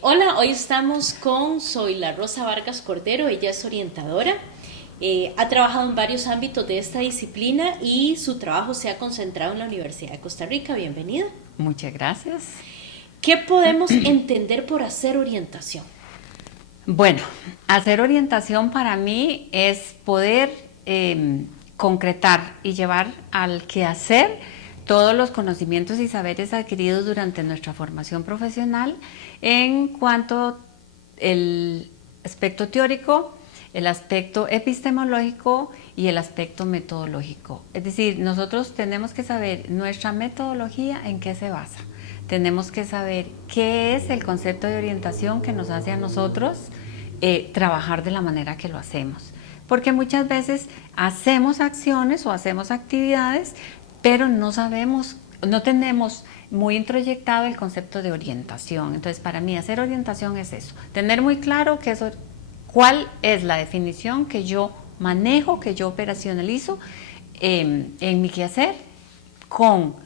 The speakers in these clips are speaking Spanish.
Hola, hoy estamos con Zoila Rosa Vargas Cordero, ella es orientadora, ha trabajado en varios ámbitos de esta disciplina y su trabajo se ha concentrado en la Universidad de Costa Rica. Bienvenida. Muchas gracias. ¿Qué podemos entender por hacer orientación? Bueno, hacer orientación para mí es poder concretar y llevar al quehacer todos los conocimientos y saberes adquiridos durante nuestra formación profesional en cuanto el aspecto teórico, el aspecto epistemológico y el aspecto metodológico. Es decir, nosotros tenemos que saber nuestra metodología en qué se basa. Tenemos que saber qué es el concepto de orientación que nos hace a nosotros trabajar de la manera que lo hacemos. Porque muchas veces hacemos acciones o hacemos actividades, pero no sabemos, no tenemos muy introyectado el concepto de orientación. Entonces, para mí, hacer orientación es eso, tener muy claro qué es, cuál es la definición que yo manejo, que yo operacionalizo en mi quehacer, con,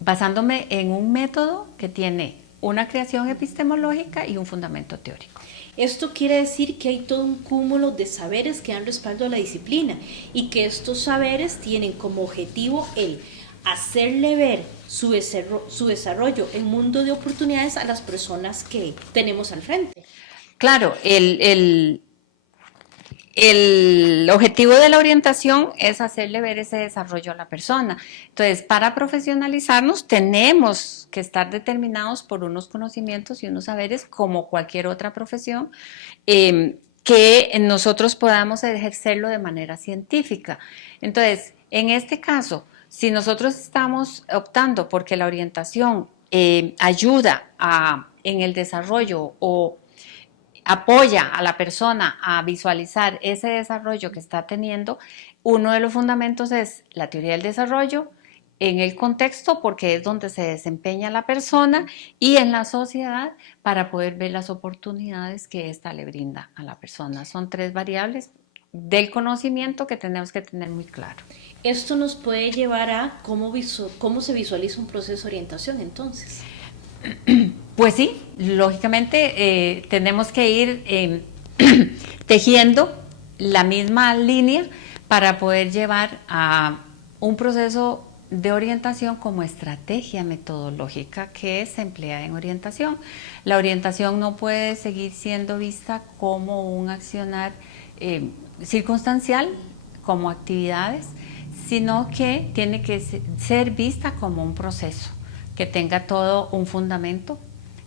basándome en un método que tiene una creación epistemológica y un fundamento teórico. Esto quiere decir que hay todo un cúmulo de saberes que dan respaldo a la disciplina y que estos saberes tienen como objetivo el hacerle ver su desarrollo en mundo de oportunidades a las personas que tenemos al frente. Claro, el objetivo de la orientación es hacerle ver ese desarrollo a la persona. Entonces, para profesionalizarnos tenemos que estar determinados por unos conocimientos y unos saberes como cualquier otra profesión, que nosotros podamos ejercerlo de manera científica. Entonces, en este caso, si nosotros estamos optando porque la orientación ayuda en el desarrollo o apoya a la persona a visualizar ese desarrollo que está teniendo, uno de los fundamentos es la teoría del desarrollo en el contexto, porque es donde se desempeña la persona, y en la sociedad para poder ver las oportunidades que ésta le brinda a la persona. Son tres variables del conocimiento que tenemos que tener muy claro. Esto nos puede llevar a cómo se visualiza un proceso de orientación entonces. Pues sí, lógicamente tenemos que ir tejiendo la misma línea para poder llevar a un proceso de orientación como estrategia metodológica que se emplea en orientación. La orientación no puede seguir siendo vista como un accionar circunstancial, como actividades, sino que tiene que ser vista como un proceso que tenga todo un fundamento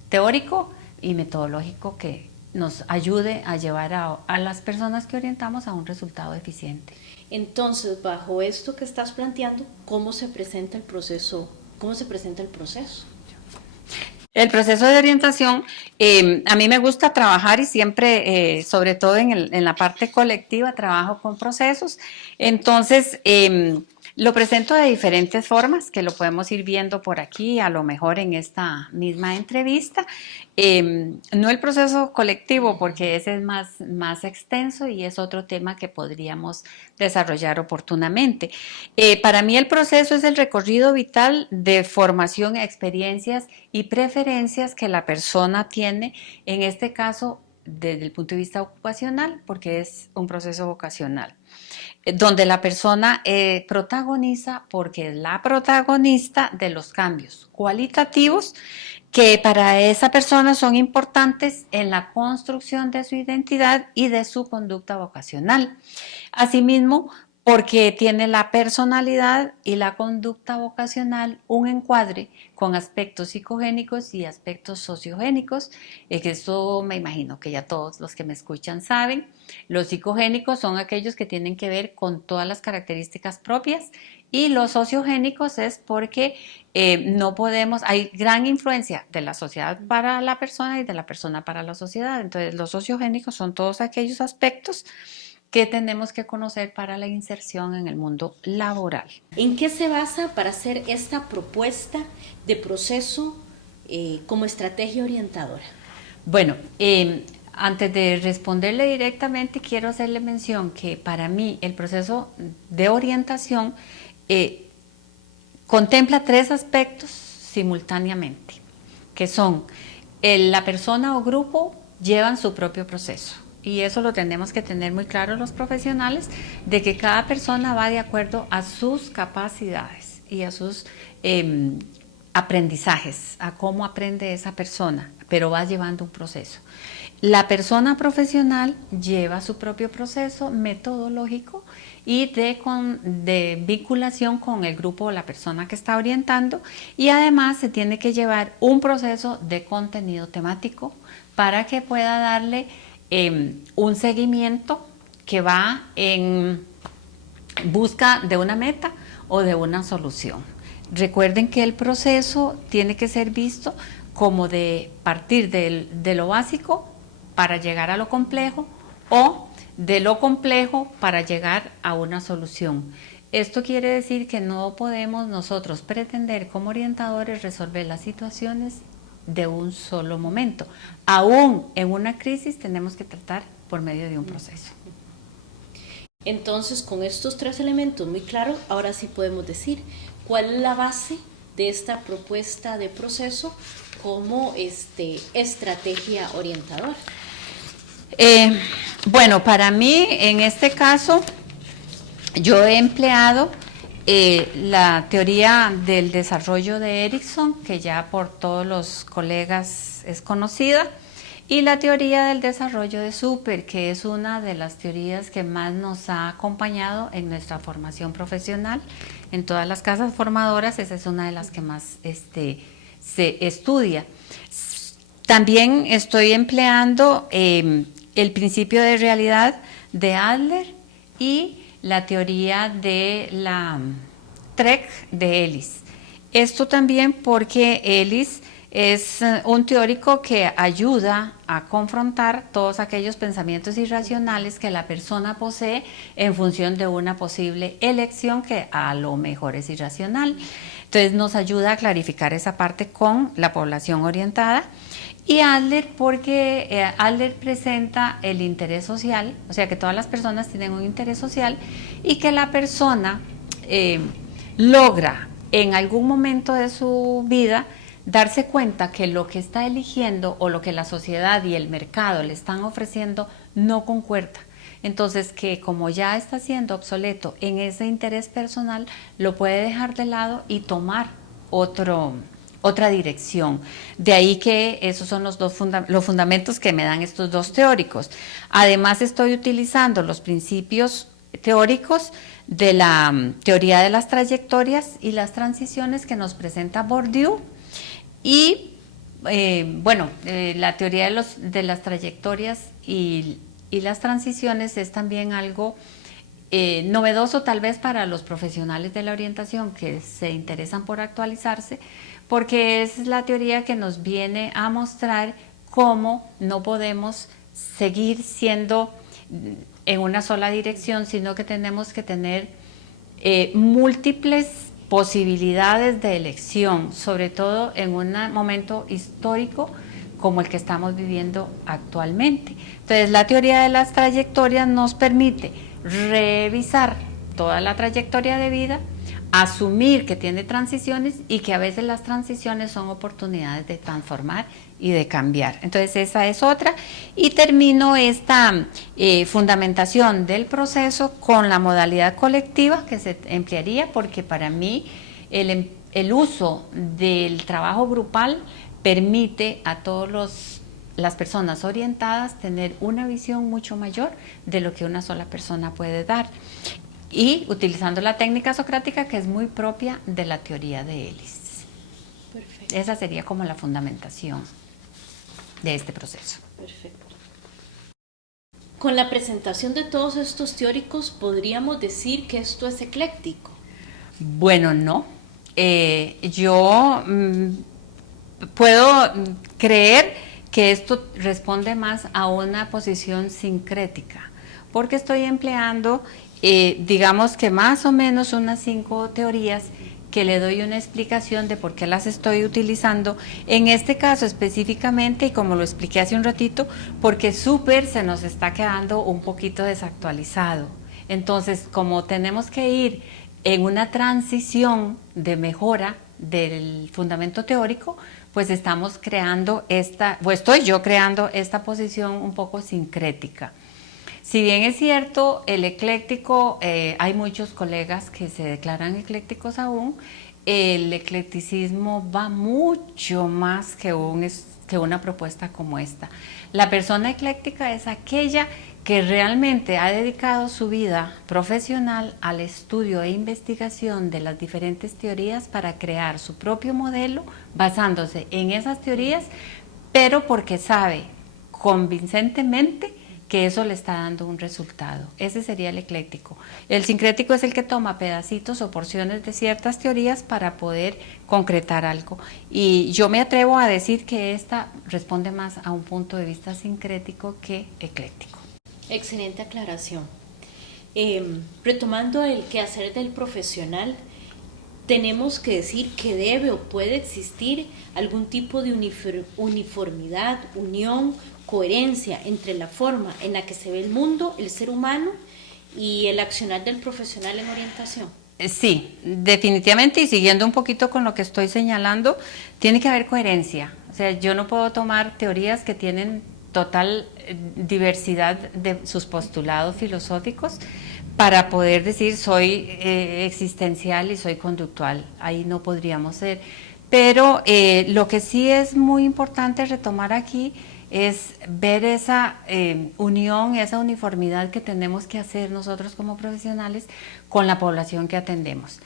teórico y metodológico que nos ayude a llevar a las personas que orientamos a un resultado eficiente. Entonces, bajo esto que estás planteando, ¿cómo se presenta el proceso? ¿Cómo se presenta el proceso? El proceso de orientación, a mí me gusta trabajar y siempre, sobre todo en la parte colectiva, trabajo con procesos. Entonces, lo presento de diferentes formas, que lo podemos ir viendo por aquí, a lo mejor en esta misma entrevista. No el proceso colectivo, porque ese es más extenso y es otro tema que podríamos desarrollar oportunamente. Para mí el proceso es el recorrido vital de formación, experiencias y preferencias que la persona tiene, en este caso desde el punto de vista ocupacional, porque es un proceso vocacional, donde la persona protagoniza porque es la protagonista de los cambios cualitativos que para esa persona son importantes en la construcción de su identidad y de su conducta vocacional. Asimismo, porque tiene la personalidad y la conducta vocacional un encuadre con aspectos psicogénicos y aspectos sociogénicos, que esto me imagino que ya todos los que me escuchan saben. Los psicogénicos son aquellos que tienen que ver con todas las características propias, y los sociogénicos es porque no podemos, hay gran influencia de la sociedad para la persona y de la persona para la sociedad. Entonces los sociogénicos son todos aquellos aspectos que tenemos que conocer para la inserción en el mundo laboral. ¿En qué se basa para hacer esta propuesta de proceso como estrategia orientadora? Bueno, antes de responderle directamente, quiero hacerle mención que para mí el proceso de orientación contempla tres aspectos simultáneamente, que son la persona o grupo llevan su propio proceso. Y eso lo tenemos que tener muy claro los profesionales, de que cada persona va de acuerdo a sus capacidades y a sus aprendizajes, a cómo aprende esa persona, pero va llevando un proceso. La persona profesional lleva su propio proceso metodológico y de vinculación con el grupo o la persona que está orientando, y además se tiene que llevar un proceso de contenido temático para que pueda darle un seguimiento que va en busca de una meta o de una solución. Recuerden que el proceso tiene que ser visto como de partir de lo básico para llegar a lo complejo, o de lo complejo para llegar a una solución. Esto quiere decir que no podemos nosotros pretender como orientadores resolver las situaciones de un solo momento. Aún en una crisis tenemos que tratar por medio de un proceso. Entonces, con estos tres elementos muy claros, ahora sí podemos decir cuál es la base de esta propuesta de proceso como estrategia orientadora. Bueno, para mí, en este caso, yo he empleado la teoría del desarrollo de Erikson, que ya por todos los colegas es conocida, y la teoría del desarrollo de Super, que es una de las teorías que más nos ha acompañado en nuestra formación profesional. En todas las casas formadoras, esa es una de las que más se estudia. También estoy empleando el principio de realidad de Adler y la teoría de la TREC de Ellis. Esto también porque Ellis es un teórico que ayuda a confrontar todos aquellos pensamientos irracionales que la persona posee en función de una posible elección que a lo mejor es irracional. Entonces nos ayuda a clarificar esa parte con la población orientada. Y Adler porque Adler presenta el interés social, o sea que todas las personas tienen un interés social y que la persona logra en algún momento de su vida darse cuenta que lo que está eligiendo o lo que la sociedad y el mercado le están ofreciendo no concuerda. Entonces que como ya está siendo obsoleto en ese interés personal, lo puede dejar de lado y tomar otra dirección. De ahí que esos son los fundamentos que me dan estos dos teóricos. Además estoy utilizando los principios teóricos de la teoría de las trayectorias y las transiciones que nos presenta Bourdieu, y la teoría de las trayectorias y las transiciones es también algo novedoso tal vez para los profesionales de la orientación que se interesan por actualizarse, porque es la teoría que nos viene a mostrar cómo no podemos seguir siendo en una sola dirección, sino que tenemos que tener múltiples posibilidades de elección, sobre todo en un momento histórico como el que estamos viviendo actualmente. Entonces, la teoría de las trayectorias nos permite revisar toda la trayectoria de vida, asumir que tiene transiciones y que a veces las transiciones son oportunidades de transformar y de cambiar. Entonces esa es otra, y termino esta fundamentación del proceso con la modalidad colectiva que se emplearía, porque para mí el uso del trabajo grupal permite a todos las personas orientadas tener una visión mucho mayor de lo que una sola persona puede dar, y utilizando la técnica socrática que es muy propia de la teoría de Ellis. Perfecto. Esa sería como la fundamentación de este proceso. Perfecto. Con la presentación de todos estos teóricos, ¿podríamos decir que esto es ecléctico? Bueno, no. Yo puedo creer que esto responde más a una posición sincrética, porque estoy empleando digamos que más o menos unas 5 teorías que le doy una explicación de por qué las estoy utilizando. En este caso específicamente, y como lo expliqué hace un ratito, porque Super se nos está quedando un poquito desactualizado. Entonces, como tenemos que ir en una transición de mejora del fundamento teórico, pues estamos creando estoy yo creando esta posición un poco sincrética. Si bien es cierto, el ecléctico, hay muchos colegas que se declaran eclécticos aún, el eclecticismo va mucho más que una propuesta como esta. La persona ecléctica es aquella que realmente ha dedicado su vida profesional al estudio e investigación de las diferentes teorías para crear su propio modelo basándose en esas teorías, pero porque sabe convincentemente que eso le está dando un resultado. Ese sería el ecléctico. El sincrético es el que toma pedacitos o porciones de ciertas teorías para poder concretar algo. Y yo me atrevo a decir que esta responde más a un punto de vista sincrético que ecléctico. Excelente aclaración. Retomando el quehacer del profesional, tenemos que decir que debe o puede existir algún tipo de uniformidad, unión, coherencia entre la forma en la que se ve el mundo, el ser humano y el accionar del profesional en orientación. Sí, definitivamente, y siguiendo un poquito con lo que estoy señalando, tiene que haber coherencia. O sea, yo no puedo tomar teorías que tienen total diversidad de sus postulados filosóficos para poder decir soy existencial y soy conductual. Ahí no podríamos ser. Pero lo que sí es muy importante retomar aquí es ver esa unión, esa uniformidad que tenemos que hacer nosotros como profesionales con la población que atendemos.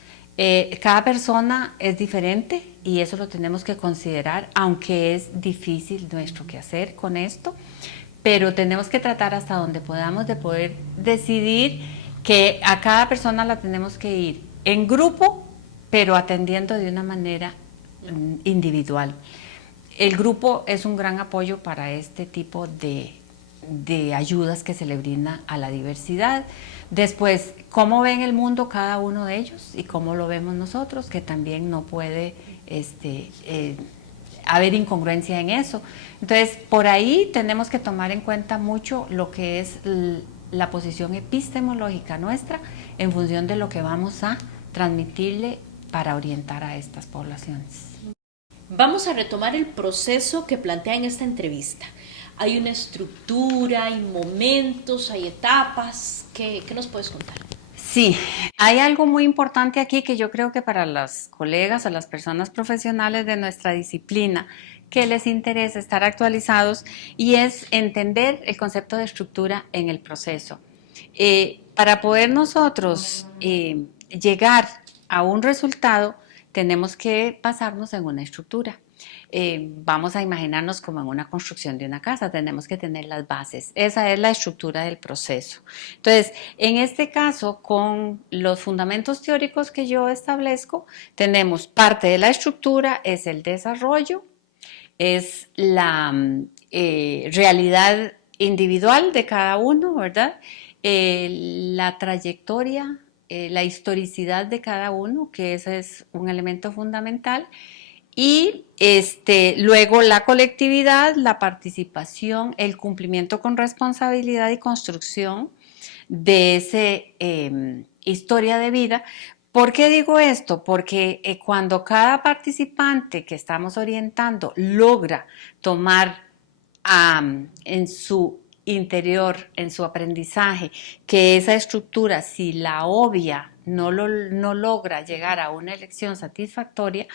Cada persona es diferente y eso lo tenemos que considerar, aunque es difícil nuestro quehacer con esto, pero tenemos que tratar hasta donde podamos de poder decidir que a cada persona la tenemos que ir en grupo, pero atendiendo de una manera individual. El grupo es un gran apoyo para este tipo de ayudas que se le brinda a la diversidad. Después, cómo ven el mundo cada uno de ellos y cómo lo vemos nosotros, que también no puede haber incongruencia en eso. Entonces, por ahí tenemos que tomar en cuenta mucho lo que es la posición epistemológica nuestra en función de lo que vamos a transmitirle para orientar a estas poblaciones. Vamos a retomar el proceso que plantea en esta entrevista. Hay una estructura, hay momentos, hay etapas. ¿Qué nos puedes contar? Sí, hay algo muy importante aquí que yo creo que para las colegas o las personas profesionales de nuestra disciplina que les interesa estar actualizados y es entender el concepto de estructura en el proceso. Para poder nosotros llegar a un resultado, tenemos que basarnos en una estructura. Vamos a imaginarnos como en una construcción de una casa, tenemos que tener las bases. Esa es la estructura del proceso. Entonces, en este caso, con los fundamentos teóricos que yo establezco, tenemos parte de la estructura, es el desarrollo, es la realidad individual de cada uno, ¿verdad? La trayectoria, la historicidad de cada uno, que ese es un elemento fundamental, y luego la colectividad, la participación, el cumplimiento con responsabilidad y construcción de esa historia de vida. ¿Por qué digo esto? Porque cuando cada participante que estamos orientando logra tomar en su interior, en su aprendizaje, que esa estructura, si la obvia no logra llegar a una elección satisfactoria,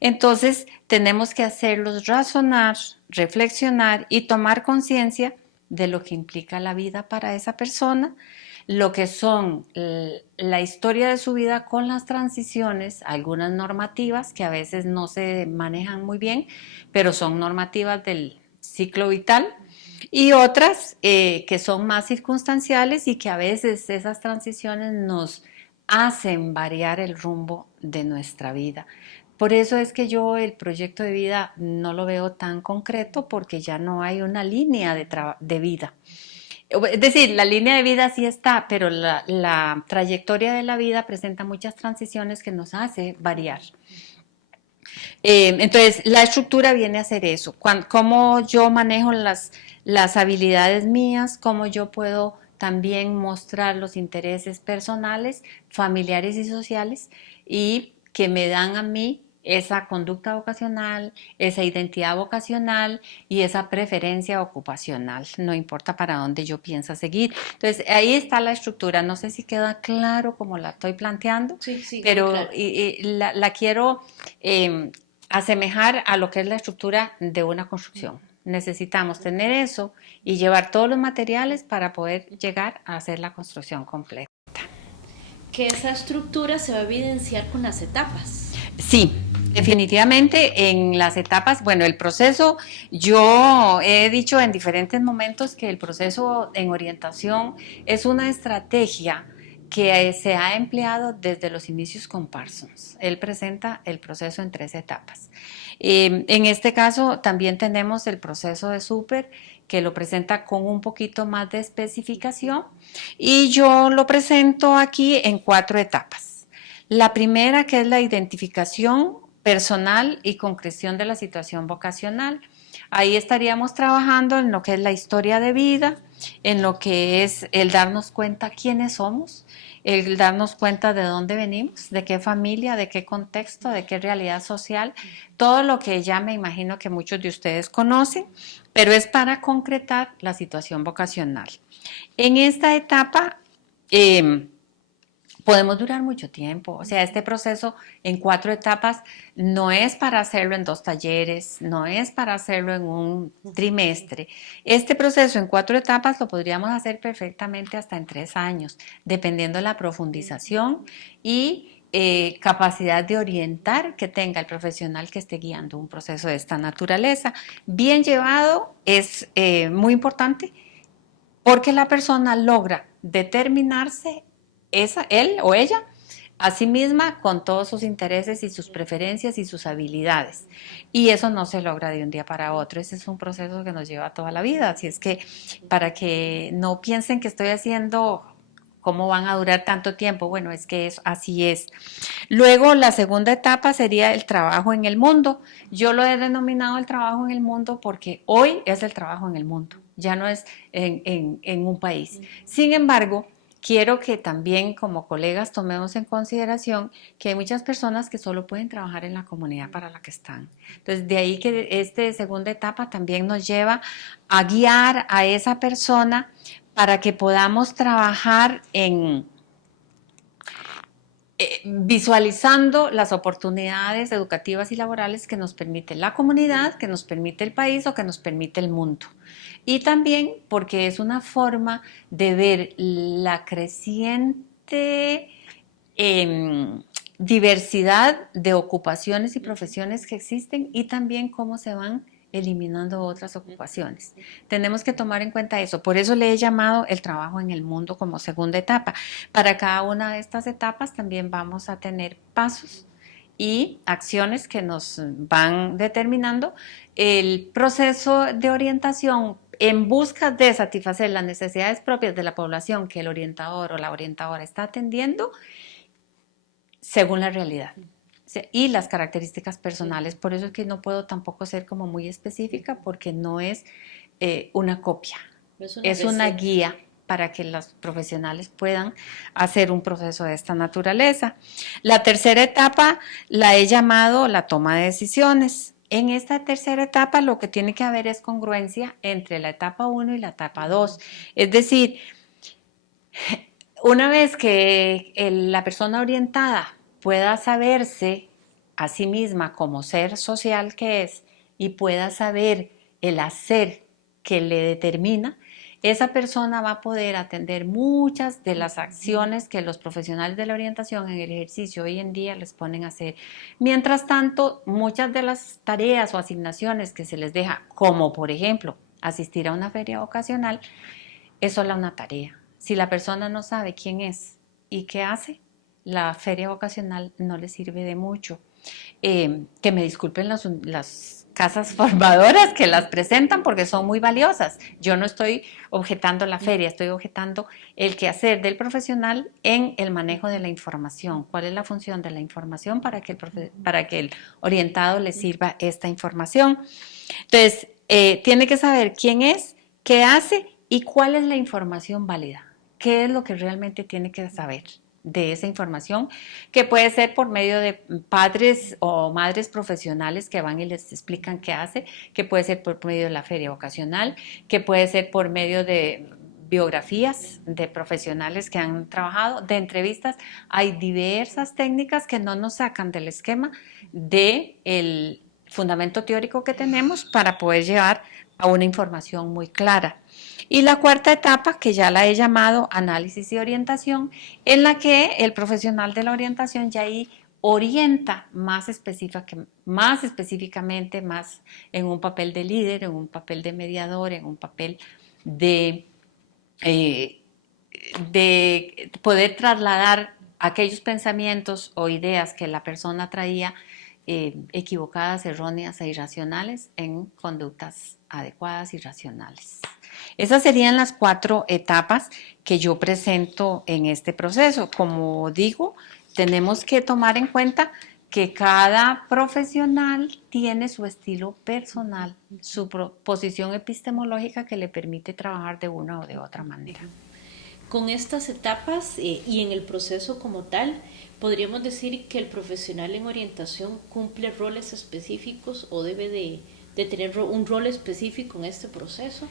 entonces tenemos que hacerlos razonar, reflexionar y tomar conciencia de lo que implica la vida para esa persona, lo que son la historia de su vida con las transiciones, algunas normativas que a veces no se manejan muy bien, pero son normativas del ciclo vital, y otras que son más circunstanciales y que a veces esas transiciones nos hacen variar el rumbo de nuestra vida. Por eso es que yo el proyecto de vida no lo veo tan concreto porque ya no hay una línea de vida. Es decir, la línea de vida sí está, pero la trayectoria de la vida presenta muchas transiciones que nos hace variar. Entonces, la estructura viene a ser eso. Cómo yo manejo las habilidades mías, cómo yo puedo también mostrar los intereses personales, familiares y sociales y que me dan a mí esa conducta vocacional, esa identidad vocacional y esa preferencia ocupacional, no importa para dónde yo pienso seguir. Entonces, ahí está la estructura, no sé si queda claro como la estoy planteando, Sí, sí, pero claro. la quiero asemejar a lo que es la estructura de una construcción. Necesitamos tener eso y llevar todos los materiales para poder llegar a hacer la construcción completa. Que esa estructura se va a evidenciar con las etapas. Sí, definitivamente en las etapas, bueno, el proceso, yo he dicho en diferentes momentos que el proceso en orientación es una estrategia que se ha empleado desde los inicios con Parsons. Él presenta el proceso en 3 etapas. En este caso también tenemos el proceso de Super, que lo presenta con un poquito más de especificación, y yo lo presento aquí en 4 etapas. La primera, que es la identificación personal y concreción de la situación vocacional. Ahí estaríamos trabajando en lo que es la historia de vida, en lo que es el darnos cuenta quiénes somos, el darnos cuenta de dónde venimos, de qué familia, de qué contexto, de qué realidad social, todo lo que ya me imagino que muchos de ustedes conocen, pero es para concretar la situación vocacional. En esta etapa podemos durar mucho tiempo, o sea, este proceso en 4 etapas no es para hacerlo en 2 talleres, no es para hacerlo en un trimestre. Este proceso en 4 etapas lo podríamos hacer perfectamente hasta en 3 años, dependiendo de la profundización y capacidad de orientar que tenga el profesional que esté guiando un proceso de esta naturaleza. Bien llevado es muy importante porque la persona logra determinarse, él o ella, a sí misma con todos sus intereses y sus preferencias y sus habilidades. Y eso no se logra de un día para otro, ese es un proceso que nos lleva toda la vida. Así es que para que no piensen que estoy haciendo cómo van a durar tanto tiempo, bueno, es que así es. Luego, la segunda etapa sería el trabajo en el mundo. Yo lo he denominado el trabajo en el mundo porque hoy es el trabajo en el mundo, ya no es en un país. Sin embargo, quiero que también como colegas tomemos en consideración que hay muchas personas que solo pueden trabajar en la comunidad para la que están. Entonces, de ahí que esta segunda etapa también nos lleva a guiar a esa persona para que podamos trabajar en visualizando las oportunidades educativas y laborales que nos permite la comunidad, que nos permite el país o que nos permite el mundo. Y también porque es una forma de ver la creciente diversidad de ocupaciones y profesiones que existen y también cómo se van eliminando otras ocupaciones. Tenemos que tomar en cuenta eso. Por eso le he llamado el trabajo en el mundo como segunda etapa. Para cada una de estas etapas también vamos a tener pasos y acciones que nos van determinando el proceso de orientación en busca de satisfacer las necesidades propias de la población que el orientador o la orientadora está atendiendo según la realidad y las características personales. Por eso es que no puedo tampoco ser como muy específica porque no es una copia, es una guía para que los profesionales puedan hacer un proceso de esta naturaleza. La tercera etapa la he llamado la toma de decisiones. En esta tercera etapa lo que tiene que haber es congruencia entre la etapa 1 y la etapa 2. Es decir, una vez que la persona orientada pueda saberse a sí misma como ser social que es y pueda saber el hacer que le determina, esa persona va a poder atender muchas de las acciones que los profesionales de la orientación en el ejercicio hoy en día les ponen a hacer. Mientras tanto, muchas de las tareas o asignaciones que se les deja, como por ejemplo asistir a una feria vocacional, es solo una tarea. Si la persona no sabe quién es y qué hace, la feria vocacional no le sirve de mucho. Que me disculpen las casas formadoras que las presentan porque son muy valiosas. Yo no estoy objetando la feria, estoy objetando el quehacer del profesional en el manejo de la información. ¿Cuál es la función de la información para que el orientado le sirva esta información? Entonces, tiene que saber quién es, qué hace y cuál es la información válida. ¿Qué es lo que realmente tiene que saber? de esa información, que puede ser por medio de padres o madres profesionales que van y les explican qué hace, que puede ser por medio de la feria vocacional, que puede ser por medio de biografías de profesionales que han trabajado, de entrevistas. Hay diversas técnicas que no nos sacan del esquema del fundamento teórico que tenemos para poder llevar a una información muy clara. Y la cuarta etapa, que ya la he llamado análisis y orientación, en la que el profesional de la orientación ya ahí orienta más específicamente, más en un papel de líder, en un papel de mediador, en un papel eh, de poder trasladar aquellos pensamientos o ideas que la persona traía equivocadas, erróneas e irracionales en conductas adecuadas y racionales. Esas serían las 4 etapas que yo presento en este proceso. Como digo, tenemos que tomar en cuenta que cada profesional tiene su estilo personal, su posición epistemológica que le permite trabajar de una o de otra manera. Con estas etapas y en el proceso como tal, podríamos decir que el profesional en orientación cumple roles específicos o debe de tener un rol específico en este proceso.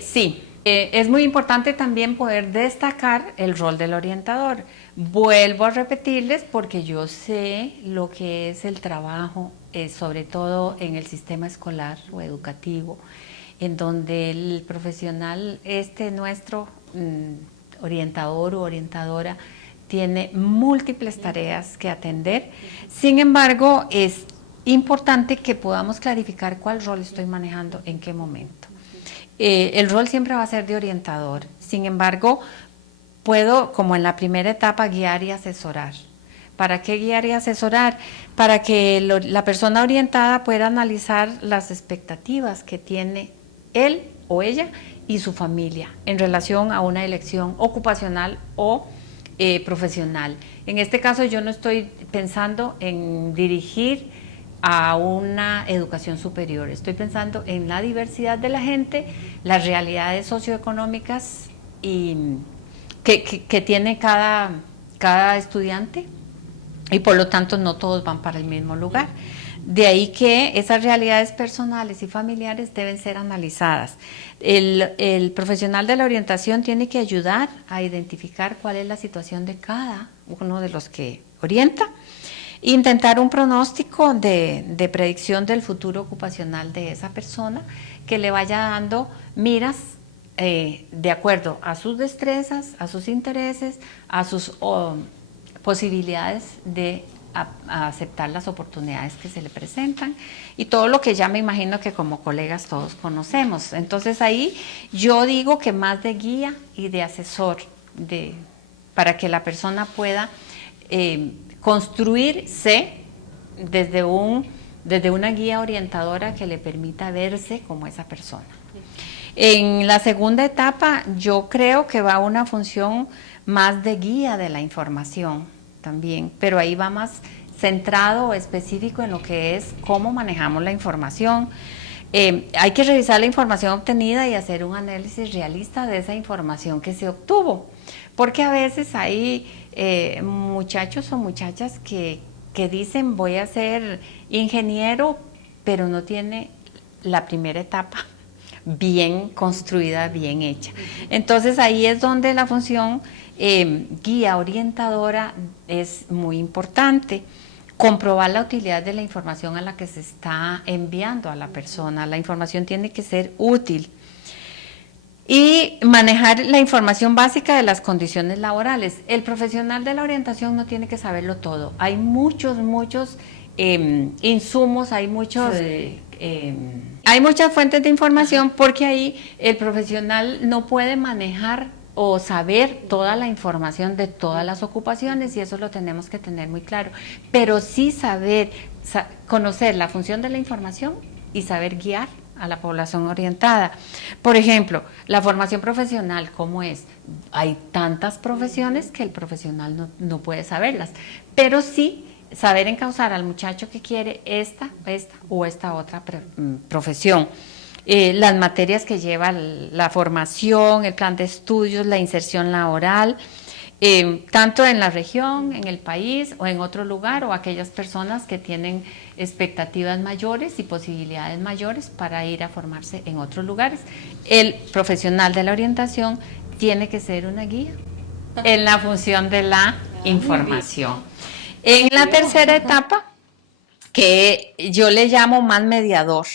Sí, es muy importante también poder destacar el rol del orientador. Vuelvo a repetirles porque yo sé lo que es el trabajo, sobre todo en el sistema escolar o educativo, en donde el profesional nuestro orientador o orientadora tiene múltiples tareas que atender. Sin embargo, es importante que podamos clarificar cuál rol estoy manejando, en qué momento. El rol siempre va a ser de orientador. Sin embargo, puedo, como en la primera etapa, guiar y asesorar. ¿Para qué guiar y asesorar? Para que la persona orientada pueda analizar las expectativas que tiene él o ella y su familia en relación a una elección ocupacional o profesional. En este caso yo no estoy pensando en dirigir a una educación superior, estoy pensando en la diversidad de la gente, las realidades socioeconómicas que tiene cada estudiante, y por lo tanto no todos van para el mismo lugar. De ahí que esas realidades personales y familiares deben ser analizadas. El profesional de la orientación tiene que ayudar a identificar cuál es la situación de cada uno de los que orienta, intentar un pronóstico de predicción del futuro ocupacional de esa persona, que le vaya dando miras de acuerdo a sus destrezas, a sus intereses, a sus posibilidades de a aceptar las oportunidades que se le presentan y todo lo que ya me imagino que como colegas todos conocemos. Entonces ahí yo digo que más de guía y de asesor para que la persona pueda construirse desde una guía orientadora que le permita verse como esa persona. En la segunda etapa yo creo que va una función más de guía de la información también, pero ahí va más centrado o específico en lo que es cómo manejamos la información. Hay que revisar la información obtenida y hacer un análisis realista de esa información que se obtuvo, porque a veces hay muchachos o muchachas que dicen voy a ser ingeniero, pero no tiene la primera etapa bien construida, bien hecha. Entonces ahí es donde la función guía orientadora es muy importante. Comprobar la utilidad de la información a la que se está enviando a la persona. La información tiene que ser útil. Y manejar la información básica de las condiciones laborales. El profesional de la orientación no tiene que saberlo todo. Hay muchos insumos, hay muchas fuentes de información, porque ahí el profesional no puede manejar o saber toda la información de todas las ocupaciones, y eso lo tenemos que tener muy claro. Pero sí conocer la función de la información y saber guiar a la población orientada. Por ejemplo, la formación profesional, ¿cómo es? Hay tantas profesiones que el profesional no puede saberlas, pero sí saber encauzar al muchacho que quiere esta o esta otra profesión. Las materias que lleva la formación, el plan de estudios, la inserción laboral, tanto en la región, en el país o en otro lugar, o aquellas personas que tienen expectativas mayores y posibilidades mayores para ir a formarse en otros lugares. El profesional de la orientación tiene que ser una guía en la función de la información. En la tercera etapa, que yo le llamo más mediador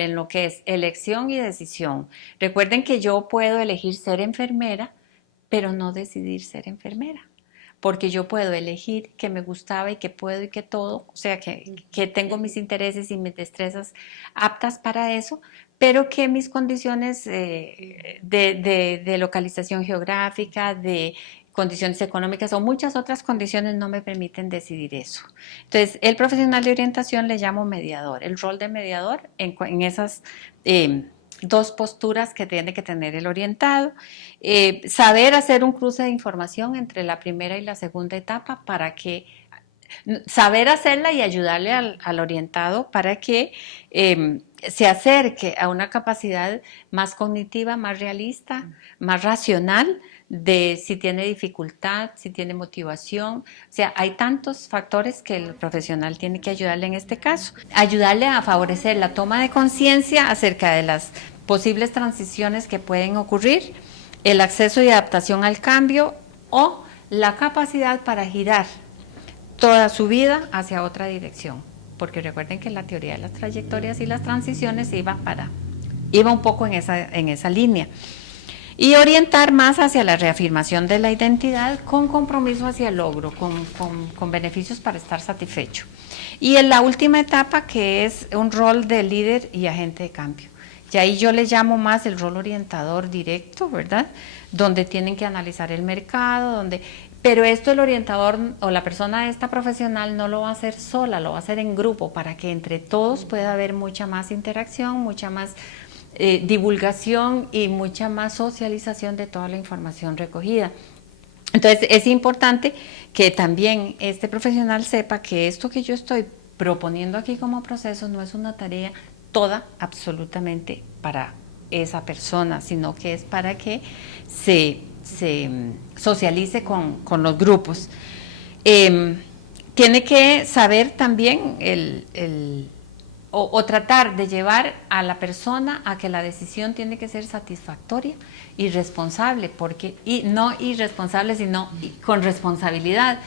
en lo que es elección y decisión. Recuerden que yo puedo elegir ser enfermera, pero no decidir ser enfermera, porque yo puedo elegir que me gustaba y que puedo y que todo, o sea, que tengo mis intereses y mis destrezas aptas para eso, pero que mis condiciones de localización geográfica, de condiciones económicas o muchas otras condiciones no me permiten decidir eso. Entonces, el profesional de orientación le llamo mediador, el rol de mediador en esas dos posturas que tiene que tener el orientado, saber hacer un cruce de información entre la primera y la segunda etapa para que saber hacerla y ayudarle al orientado para que se acerque a una capacidad más cognitiva, más realista, más racional de si tiene dificultad, si tiene motivación. O sea, hay tantos factores que el profesional tiene que ayudarle en este caso. Ayudarle a favorecer la toma de conciencia acerca de las posibles transiciones que pueden ocurrir, el acceso y adaptación al cambio o la capacidad para girar toda su vida hacia otra dirección, porque recuerden que la teoría de las trayectorias y las transiciones iba un poco en esa línea. Y orientar más hacia la reafirmación de la identidad con compromiso hacia el logro, con beneficios para estar satisfecho. Y en la última etapa, que es un rol de líder y agente de cambio. Y ahí yo le llamo más el rol orientador directo, ¿verdad? Donde tienen que analizar el mercado, pero esto el orientador o la persona esta profesional no lo va a hacer sola, lo va a hacer en grupo para que entre todos pueda haber mucha más interacción, mucha más divulgación y mucha más socialización de toda la información recogida. Entonces es importante que también este profesional sepa que esto que yo estoy proponiendo aquí como proceso no es una tarea toda absolutamente para esa persona, sino que es para que se socialice con los grupos. Tiene que saber también o tratar de llevar a la persona a que la decisión tiene que ser satisfactoria y responsable, y no irresponsable, sino con responsabilidad,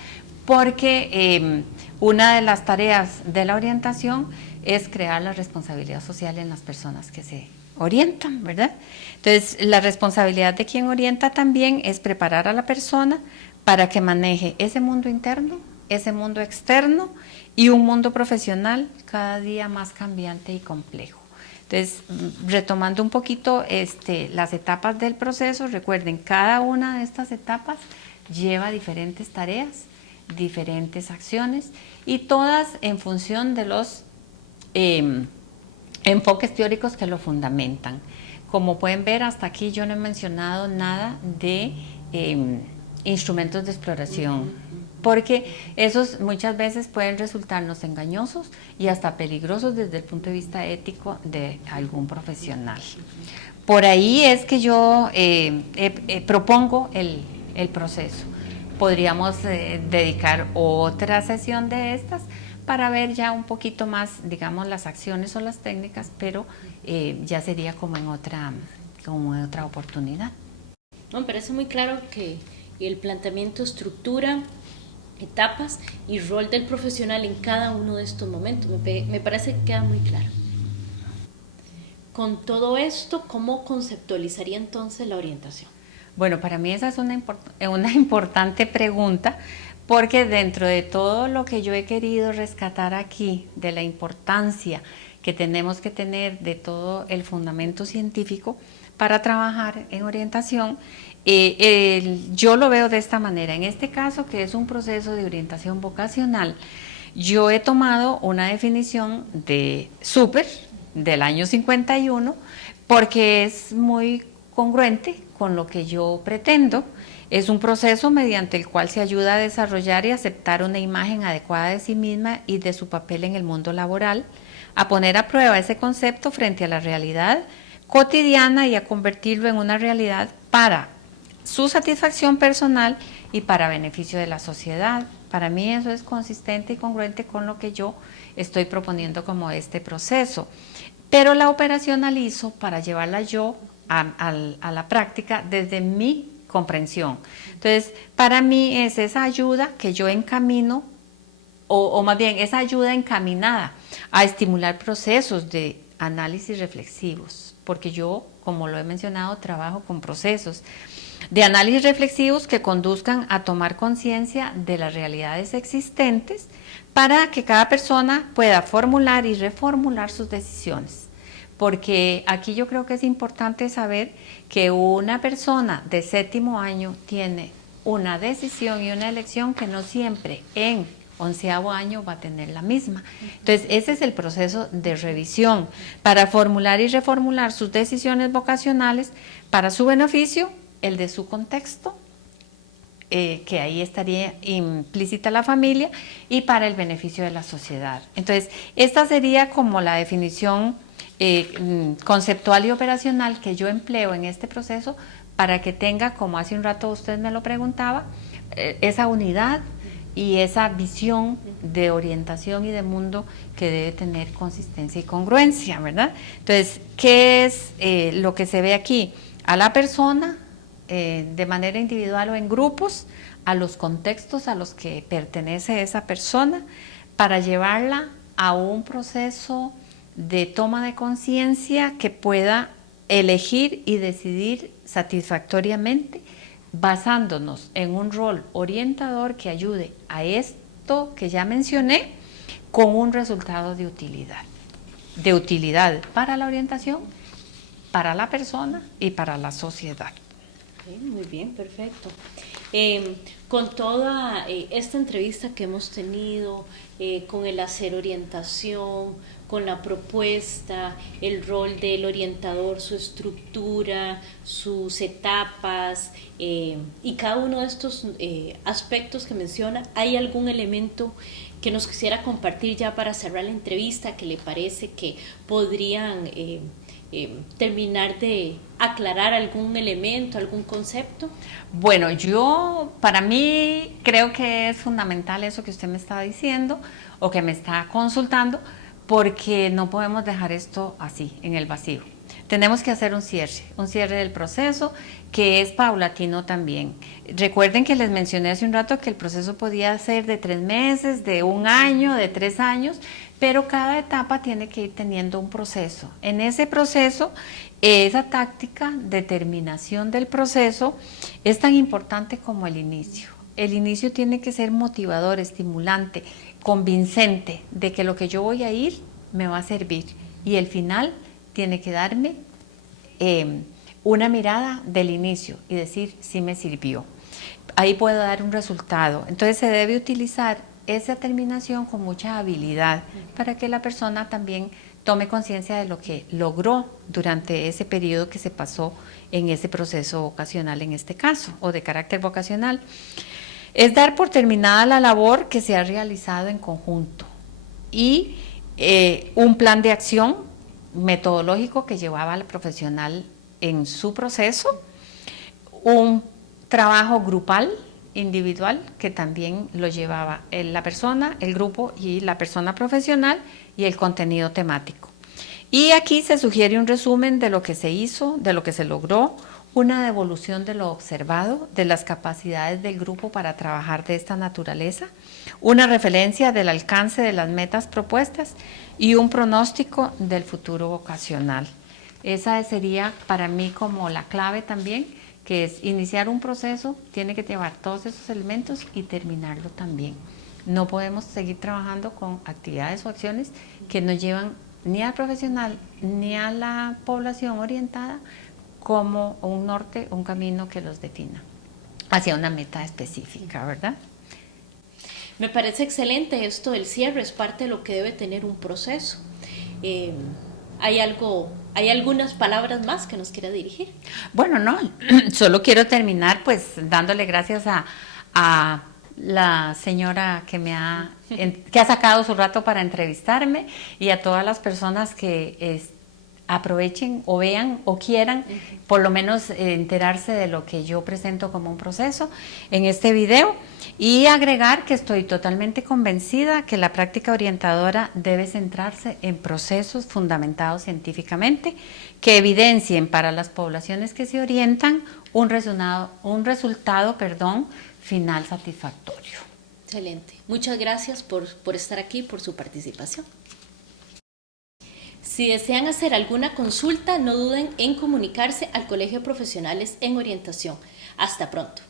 porque una de las tareas de la orientación es crear la responsabilidad social en las personas que se orientan, ¿verdad? Entonces, la responsabilidad de quien orienta también es preparar a la persona para que maneje ese mundo interno, ese mundo externo y un mundo profesional cada día más cambiante y complejo. Entonces, retomando un poquito las etapas del proceso, recuerden, cada una de estas etapas lleva diferentes tareas, diferentes acciones y todas en función de los enfoques teóricos que lo fundamentan. Como pueden ver, hasta aquí yo no he mencionado nada de instrumentos de exploración, porque esos muchas veces pueden resultarnos engañosos y hasta peligrosos desde el punto de vista ético de algún profesional. Por ahí es que yo propongo el proceso. Podríamos dedicar otra sesión de estas para ver ya un poquito más, digamos, las acciones o las técnicas, pero ya sería como en otra oportunidad. No, me parece muy claro que el planteamiento, estructura, etapas y rol del profesional en cada uno de estos momentos, me parece que queda muy claro. Con todo esto, ¿cómo conceptualizaría entonces la orientación? Bueno, para mí esa es una importante pregunta, porque dentro de todo lo que yo he querido rescatar aquí, de la importancia que tenemos que tener de todo el fundamento científico para trabajar en orientación, yo lo veo de esta manera. En este caso, que es un proceso de orientación vocacional, yo he tomado una definición de súper del año 51 porque es muy congruente con lo que yo pretendo. Es un proceso mediante el cual se ayuda a desarrollar y aceptar una imagen adecuada de sí misma y de su papel en el mundo laboral, a poner a prueba ese concepto frente a la realidad cotidiana y a convertirlo en una realidad para su satisfacción personal y para beneficio de la sociedad. Para mí eso es consistente y congruente con lo que yo estoy proponiendo como este proceso. Pero la operacionalizo para llevarla yo a la práctica desde mi comprensión. Entonces, para mí es esa ayuda que yo encamino, o más bien esa ayuda encaminada a estimular procesos de análisis reflexivos, porque yo, como lo he mencionado, trabajo con procesos de análisis reflexivos que conduzcan a tomar conciencia de las realidades existentes para que cada persona pueda formular y reformular sus decisiones. Porque aquí yo creo que es importante saber que una persona de 7º año tiene una decisión y una elección que no siempre en 11º año va a tener la misma. Entonces, ese es el proceso de revisión para formular y reformular sus decisiones vocacionales para su beneficio, el de su contexto, que ahí estaría implícita la familia, y para el beneficio de la sociedad. Entonces, esta sería como la definición conceptual y operacional que yo empleo en este proceso para que tenga, como hace un rato usted me lo preguntaba, esa unidad y esa visión de orientación y de mundo que debe tener consistencia y congruencia, ¿verdad? Entonces, ¿qué es lo que se ve aquí? A la persona de manera individual o en grupos, a los contextos a los que pertenece esa persona, para llevarla a un proceso de toma de conciencia que pueda elegir y decidir satisfactoriamente, basándonos en un rol orientador que ayude a esto que ya mencioné con un resultado de utilidad para la orientación, para la persona y para la sociedad. Muy bien, perfecto. Con toda esta entrevista que hemos tenido, con el hacer orientación, con la propuesta, el rol del orientador, su estructura, sus etapas, y cada uno de estos aspectos que menciona, ¿hay algún elemento que nos quisiera compartir ya para cerrar la entrevista que le parece que podrían terminar de aclarar algún elemento, algún concepto? Bueno, yo para mí creo que es fundamental eso que usted me está diciendo o que me está consultando, porque no podemos dejar esto así, en el vacío. Tenemos que hacer un cierre del proceso que es paulatino también. Recuerden que les mencioné hace un rato que el proceso podía ser de 3 meses, de 1 año, de 3 años, pero cada etapa tiene que ir teniendo un proceso. En ese proceso, esa táctica de terminación del proceso es tan importante como el inicio. El inicio tiene que ser motivador, estimulante, convincente de que lo que yo voy a ir me va a servir, y el final tiene que darme una mirada del inicio y decir si me sirvió. Ahí puedo dar un resultado. Entonces se debe utilizar esa terminación con mucha habilidad para que la persona también tome conciencia de lo que logró durante ese periodo que se pasó en ese proceso vocacional, en este caso, o de carácter vocacional. Es dar por terminada la labor que se ha realizado en conjunto y un plan de acción metodológico que llevaba al profesional en su proceso, un trabajo grupal, individual, que también lo llevaba la persona, el grupo y la persona profesional, y el contenido temático. Y aquí se sugiere un resumen de lo que se hizo, de lo que se logró, una devolución de lo observado, de las capacidades del grupo para trabajar de esta naturaleza, una referencia del alcance de las metas propuestas y un pronóstico del futuro vocacional. Esa sería para mí como la clave también, que es iniciar un proceso, tiene que llevar todos esos elementos y terminarlo también. No podemos seguir trabajando con actividades o acciones que no llevan ni al profesional ni a la población orientada como un norte, un camino que los defina hacia una meta específica, ¿verdad? Me parece excelente esto del cierre, es parte de lo que debe tener un proceso. ¿Hay algunas palabras más que nos quiera dirigir? Bueno, no, solo quiero terminar pues dándole gracias a la señora que ha sacado su rato para entrevistarme, y a todas las personas que aprovechen o vean o quieran por lo menos enterarse de lo que yo presento como un proceso en este video, y agregar que estoy totalmente convencida que la práctica orientadora debe centrarse en procesos fundamentados científicamente que evidencien para las poblaciones que se orientan un resultado final satisfactorio. Excelente. Muchas gracias por estar aquí, por su participación. Si desean hacer alguna consulta, no duden en comunicarse al Colegio de Profesionales en Orientación. Hasta pronto.